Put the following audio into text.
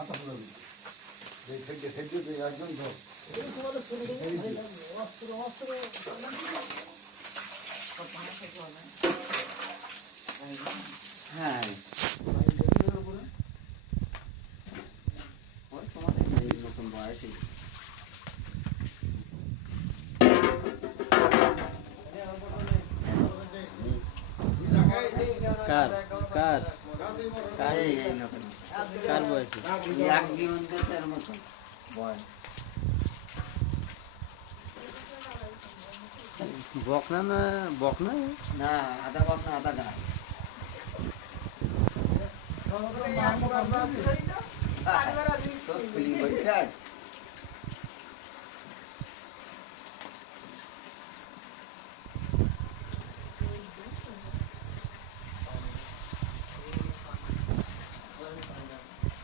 মাথা ফুলাবি এই সাইডে তুই একজন ধর তোমাদের শুরু অস্ত্র অস্ত্র হ্যাঁ তোমাদের এই নতুন বয়সে কার কার কার এই নতুন কার বয়সে এক জীবনদের মতো বয়স বকনা না বকনা না আধা বকনা আধা গাছ খুলি বৈশাখ